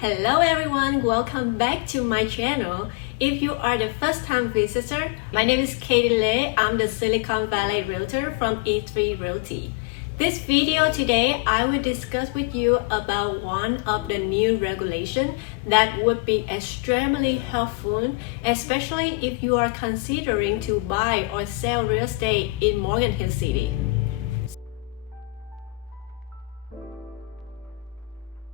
Hello everyone, welcome back to my channel. If you are the first time visitor, my name is Katie Lei. I'm the Silicon Valley Realtor from E3 Realty. This video today, I will discuss with you about one of the new regulations that would be extremely helpful, especially if you are considering to buy or sell real estate in Morgan Hill City.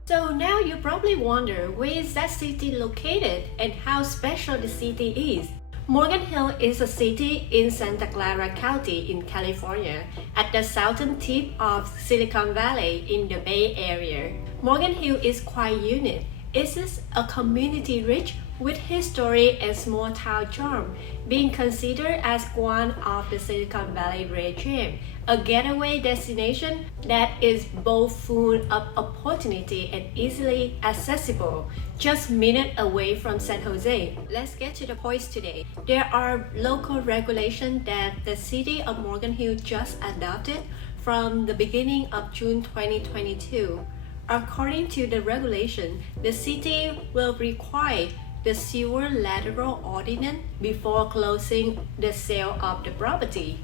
So now you probably wonder, where is that city located and how special the city is? Morgan Hill is a city in Santa Clara County in California, at the southern tip of Silicon Valley in the Bay Area. Morgan Hill is quite unique. It is a community rich with history and small town charm, being considered as one of the Silicon Valley red gem, a getaway destination that is both full of opportunity and easily accessible, just minutes away from San Jose. Let's get to the points today. There are local regulations that the city of Morgan Hill just adopted from the beginning of June 2022. According to the regulation, the city will require the sewer lateral ordinance before closing the sale of the property.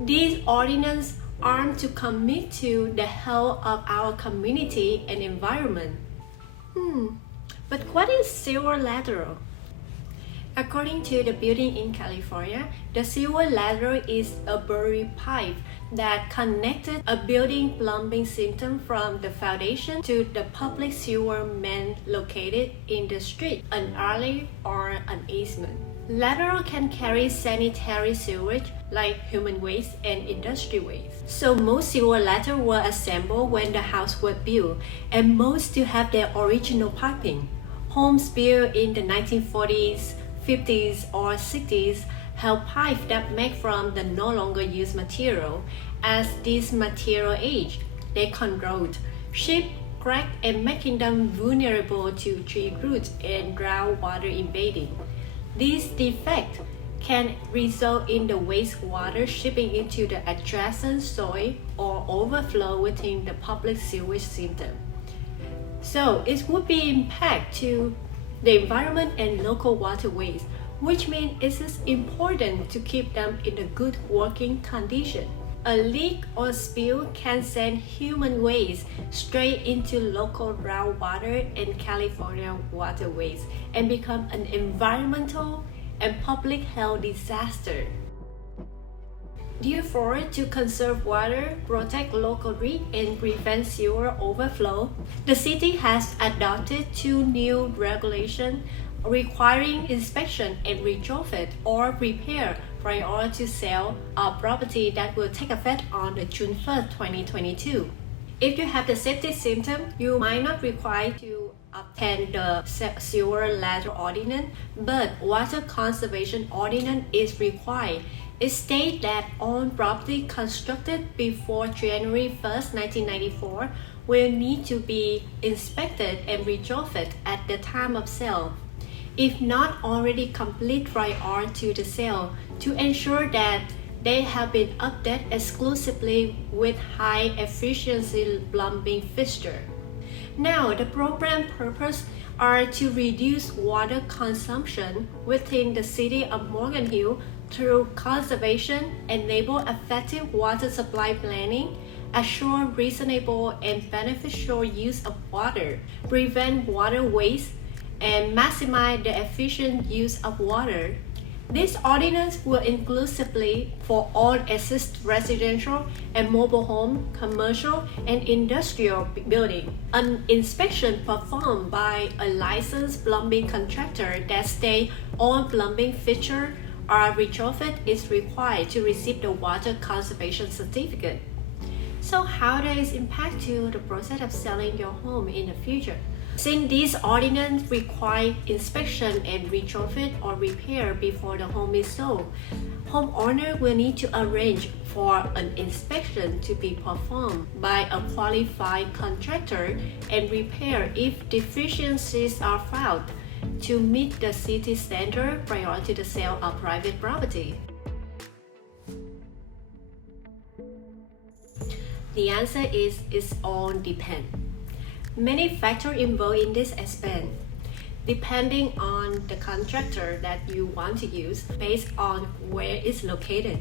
These ordinances are to commit to the health of our community and environment. But what is sewer lateral? According to the building in California, the sewer lateral is a buried pipe that connected a building plumbing system from the foundation to the public sewer main located in the street, an alley, or an easement. Lateral can carry sanitary sewage like human waste and industry waste. So most sewer lateral were assembled when the house was built, and most still have their original piping. Homes built in the 1940s, 50s, or 60s have pipes that make from the no longer used material. As these material age, they corrode, chip, crack, and making them vulnerable to tree roots and groundwater invading. These defects can result in the wastewater shipping into the adjacent soil or overflow within the public sewage system. So it would be impact to the environment and local waterways, which means it is important to keep them in a good working condition. A leak or spill can send human waste straight into local groundwater and California waterways and become an environmental and public health disaster. Therefore, to conserve water, protect local reef, and prevent sewer overflow, the city has adopted two new regulations requiring inspection and retrofit or repair prior to sale of property that will take effect on June 1st, 2022. If you have the safety system, you might not require to obtain the sewer lateral ordinance, but water conservation ordinance is required. It states that all property constructed before January 1st, 1994 will need to be inspected and retrofitted at the time of sale, if not already complete prior to the sale, to ensure that they have been updated exclusively with high efficiency plumbing fixture. Now, the program purpose are to reduce water consumption within the city of Morgan Hill through conservation, enable effective water supply planning, assure reasonable and beneficial use of water, prevent water waste, and maximize the efficient use of water. This ordinance will inclusively for all existing residential and mobile home, commercial, and industrial building. An inspection performed by a licensed plumbing contractor that states all plumbing fixtures are retrofit is required to receive the water conservation certificate. So how does it impact to the process of selling your home in the future? Since these ordinances require inspection and retrofit or repair before the home is sold, homeowner will need to arrange for an inspection to be performed by a qualified contractor and repair if deficiencies are found to meet the city standard prior to the sale of private property. The answer is, it all depends. Many factors involved in this aspect, depending on the contractor that you want to use based on where it's located.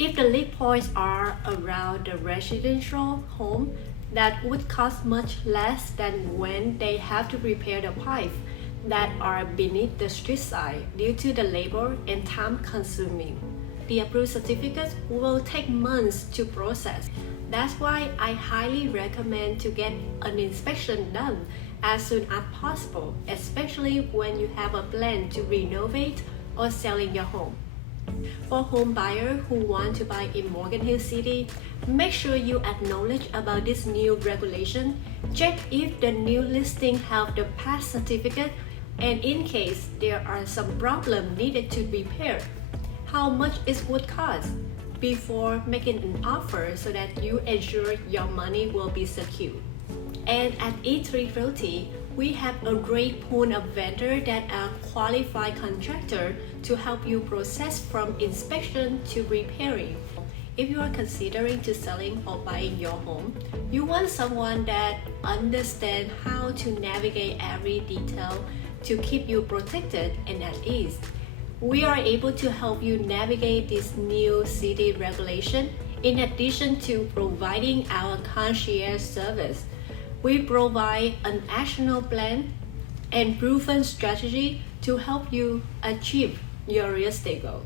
If the leak points are around the residential home, that would cost much less than when they have to repair the pipes that are beneath the street side due to the labor and time consuming. The approved certificates will take months to process. That's why I highly recommend to get an inspection done as soon as possible, especially when you have a plan to renovate or selling your home. For home buyers who want to buy in Morgan Hill City, make sure you acknowledge about this new regulation. Check if the new listing have the past certificate, and in case there are some problem needed to repair, how much it would cost before making an offer so that you ensure your money will be secure. And at E3 Realty, we have a great pool of vendors that are qualified contractors to help you process from inspection to repairing. If you are considering to selling or buying your home, you want someone that understands how to navigate every detail to keep you protected and at ease. We are able to help you navigate this new city regulation in addition to providing our concierge service. We provide an actionable plan and proven strategy to help you achieve your real estate goal.